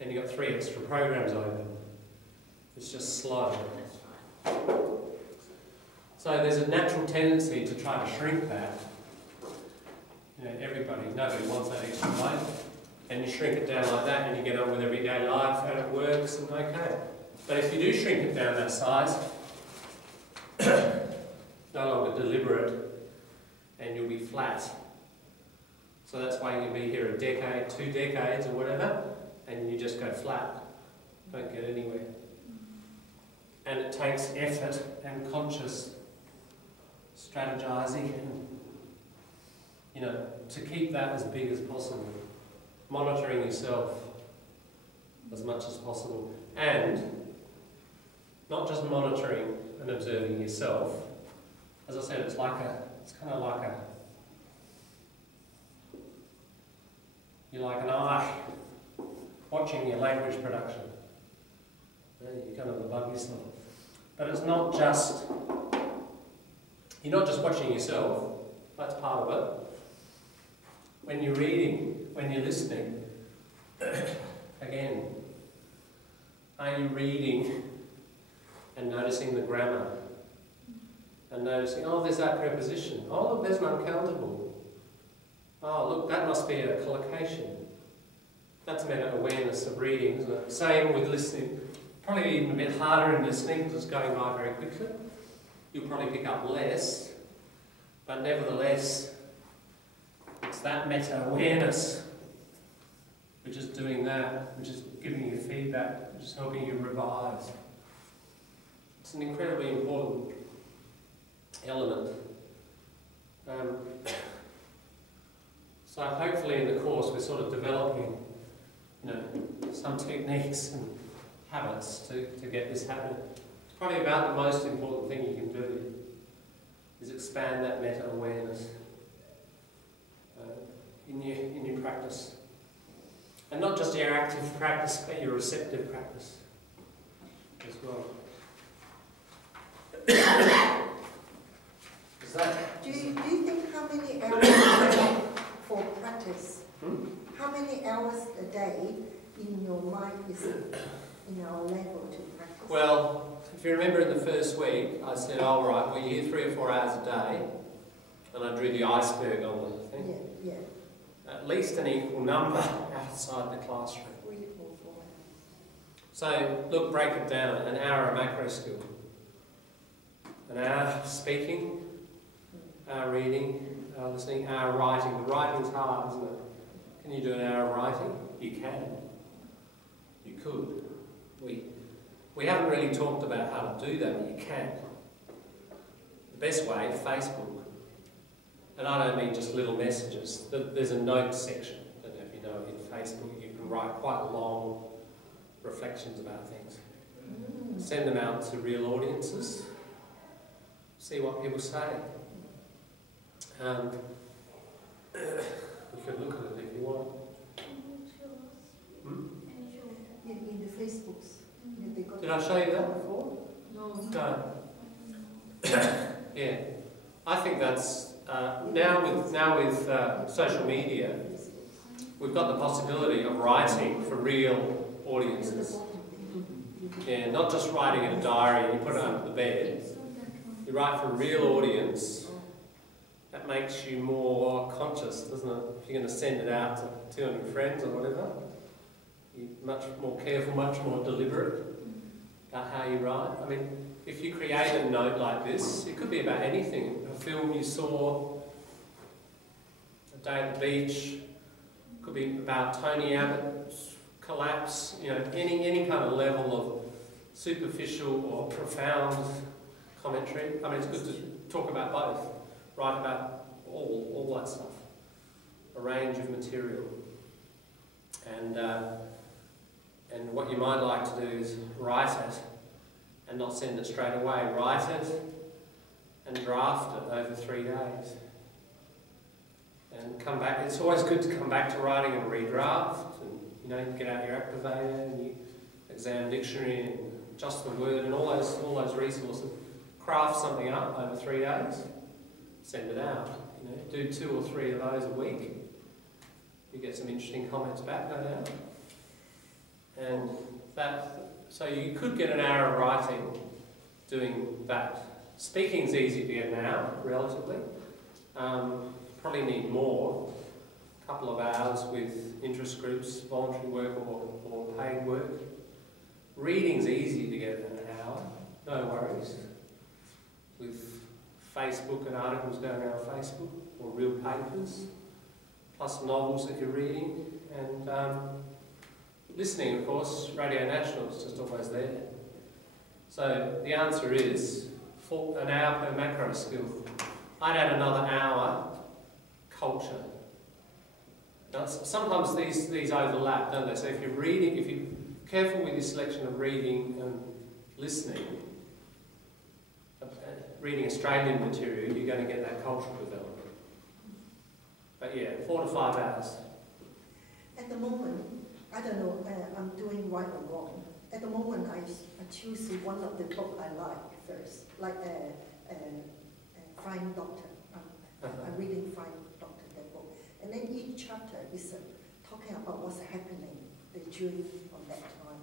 and you've got 3 extra programs open. It's just slow. So there's a natural tendency to try to shrink that. You know, nobody wants that extra weight. And you shrink it down like that and you get on with everyday life and it works and okay. But if you do shrink it down that size, it's no longer deliberate and you'll be flat. So that's why you can be here a decade, 2 decades or whatever, and you just go flat. Don't get anywhere. And it takes effort and conscious strategizing and, you know, to keep that as big as possible. Monitoring yourself as much as possible. And not just monitoring and observing yourself. As I said, it's kind of like you're like an eye watching your language production. You kind of above yourself. But it's not just, you're not just watching yourself, that's part of it. When you're reading, when you're listening, again, are you reading and noticing the grammar? And noticing, oh, there's that preposition. Oh, look, there's an uncountable. Oh, look, that must be a collocation. That's meta-awareness of reading, isn't it? Same with listening. Probably even a bit harder in listening because it's going by very quickly. You'll probably pick up less, but nevertheless, it's that meta-awareness which is doing that, which is giving you feedback, which is helping you revise. It's an incredibly important element. So hopefully in the course we're sort of developing, you know, some techniques and habits to get this happening. It's probably about the most important thing you can do is expand that meta-awareness in your practice. And not just your active practice, but your receptive practice as well. Is that... Do you think how many hours a day for practice? How many hours a day in your mind is in our level to practice? Well, if you remember in the first week, I said, oh, right, well, you're here 3 or 4 hours a day, and I drew the iceberg on the thing. Yeah. At least an equal number outside the classroom. 3 or 4 hours. So, look, break it down. An hour of macro skill. An hour speaking, hour reading, hour listening, hour writing. The writing's hard, isn't it? Can you do an hour of writing? You can. You could. We haven't really talked about how to do that, but you can. The best way, Facebook. And I don't mean just little messages. There's a notes section. I don't know if you know, in Facebook you can write quite long reflections about things. Send them out to real audiences. See what people say. We could look at it if you want. In the Facebooks. Did I show you that before? No. Yeah. I think that's now with social media, we've got the possibility of writing for real audiences. Yeah, not just writing in a diary and you put it under the bed. You write for a real audience. That makes you more conscious, doesn't it? If you're going to send it out to 200 friends or whatever, you're much more careful, much more deliberate about how you write. I mean, if you create a note like this, it could be about anything. A film you saw, a day at the beach, could be about Tony Abbott's collapse, you know, any kind of level of superficial or profound commentary. I mean, it's good to talk about both, write about all that stuff, a range of material. And what you might like to do is write it and not send it straight away. Write it and draft it over 3 days. And come back. It's always good to come back to writing and redraft. And, you know, you get out your activator and you exam dictionary and just the word and all those resources. Craft something up over 3 days. Send it out. You know, do 2 or 3 of those a week. You get some interesting comments back, no doubt. So you could get an hour of writing doing that. Speaking's easy to get an hour, relatively. Probably need more. A couple of hours with interest groups, voluntary work or paid work. Reading's easy to get an hour, no worries. With Facebook and articles going out on Facebook, or real papers, plus novels that you're reading, and listening, of course. Radio National is just always there. So the answer is for an hour per macro skill. I'd add another hour culture. Now, sometimes these overlap, don't they? So if you're reading, if you're careful with your selection of reading and listening, reading Australian material, you're going to get that cultural development. But yeah, 4 to 5 hours. At the moment, I don't know, I'm doing right or wrong. At the moment, I choose one of the book I like first, like Flying Doctor. I'm reading Flying Doctor, that book. And then each chapter is talking about what's happening, the journey on that time.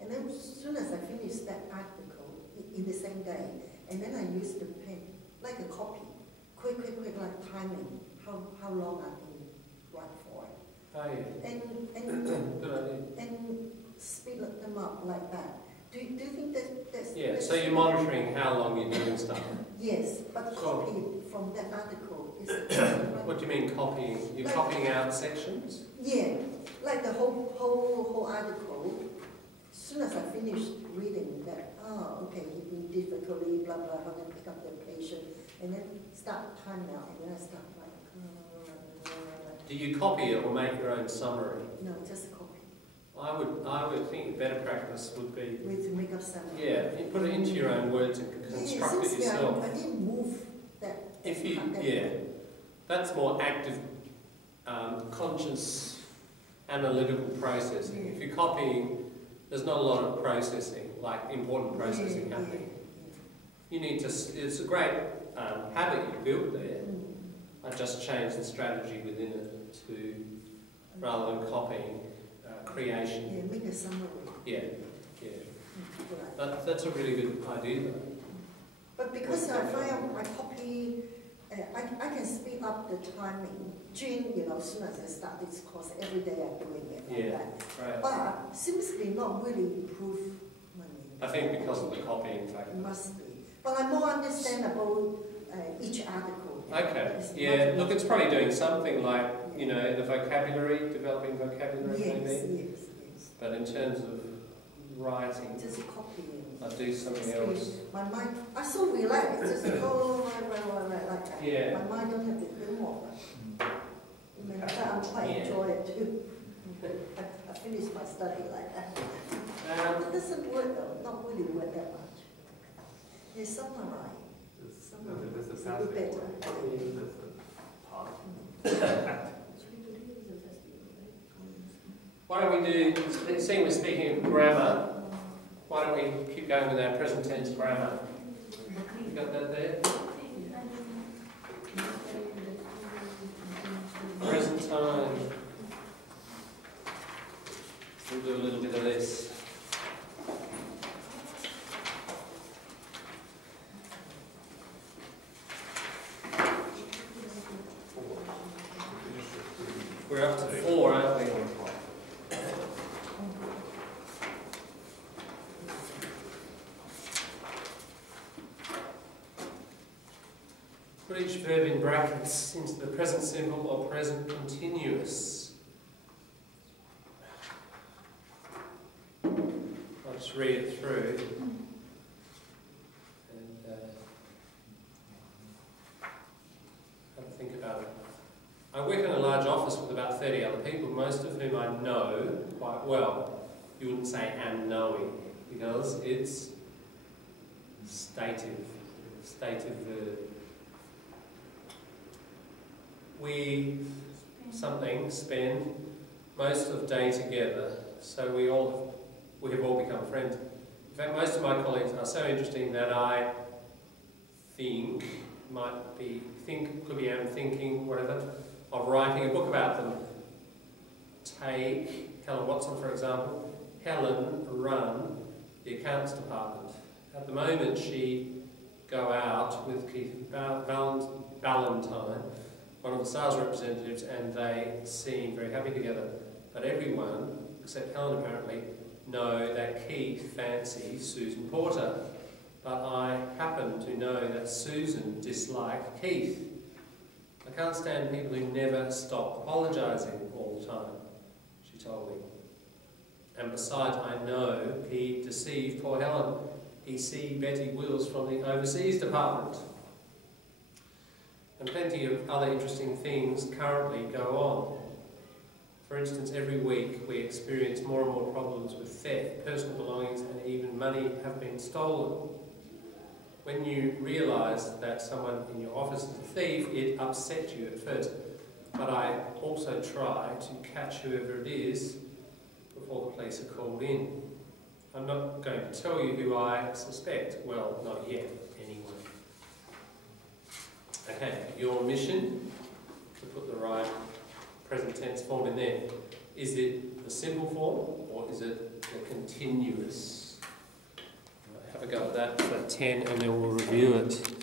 And then as soon as I finish that article, in the same day, and then I use the pen, like a copy, quick, like timing, how long I can write for it. Oh, yeah. And and speed them up like that. Do you think that's... Yeah, so you're monitoring how long you're doing stuff? Yes, but copy from that article is... What do you mean copying? You're like, copying out sections? Yeah, like the whole article. As soon as I finish reading that, okay, you've been difficulty, blah, blah, blah, then pick up the patient, and then start time out, and then I start like... Do you copy it or make your own summary? No, just a copy. I would think better practice would be... With make up summary. Yeah, you put it into your own words and construct it yourself. I didn't move that. If you, yeah, that's more active, conscious, analytical processing. If you're copying, there's not a lot of processing, like important processing happening. You need to, it's a great habit you built there. I just changed the strategy within it to, rather than copying, creation. Yeah, make a summary. Yeah. That's a really good idea though. But because I find I copy, I can speed up the timing during, as soon as I start this course, every day I'm doing it like that. Right. But seems to be not really improve my... I think because of the copying factor. Must be. But I'm more understandable each article. Okay, yeah, look, it's probably doing something like, the vocabulary, developing vocabulary maybe. Yes. But in terms of writing, just copying. I do something else. My mind, I'm so relaxed, just right, like that. Yeah. My mind don't have to think more. I'm quite enjoy it too. I finished my study like that. It doesn't work though, not really work that much. You summarize. There's the passive better. There's the part. Why don't we do, seeing we're speaking of grammar, why don't we keep going with our present tense grammar? You got that there? Present time. We'll do a little bit of this. We're up to 4, aren't we? Put each verb in brackets into the present simple or present continuous. I'll just read it through. And have a think about it. I work in a large office with about 30 other people, most of whom I know quite well. You wouldn't say am knowing, because it's stative verb. We spend most of the day together, so we have all become friends. In fact, most of my colleagues are so interesting that I think, could be am thinking, whatever, of writing a book about them. Take Helen Watson, for example. Helen run the accounts department. At the moment, she go out with Keith Ballantyne, one of the sales representatives, and they seem very happy together. But everyone, except Helen apparently, know that Keith fancies Susan Porter. But I happen to know that Susan disliked Keith. I can't stand people who never stop apologising all the time, she told me. And besides, I know he deceived poor Helen. He see Betty Wills from the overseas department. And plenty of other interesting things currently go on. For instance, every week we experience more and more problems with theft, personal belongings, and even money have been stolen. When you realise that someone in your office is a thief, it upsets you at first. But I also try to catch whoever it is before the police are called in. I'm not going to tell you who I suspect. Well, not yet, anyway. Okay, your mission, to put the right present tense form in there, is it the simple form or is it the continuous? Have a go at that for 10 and then we'll review it.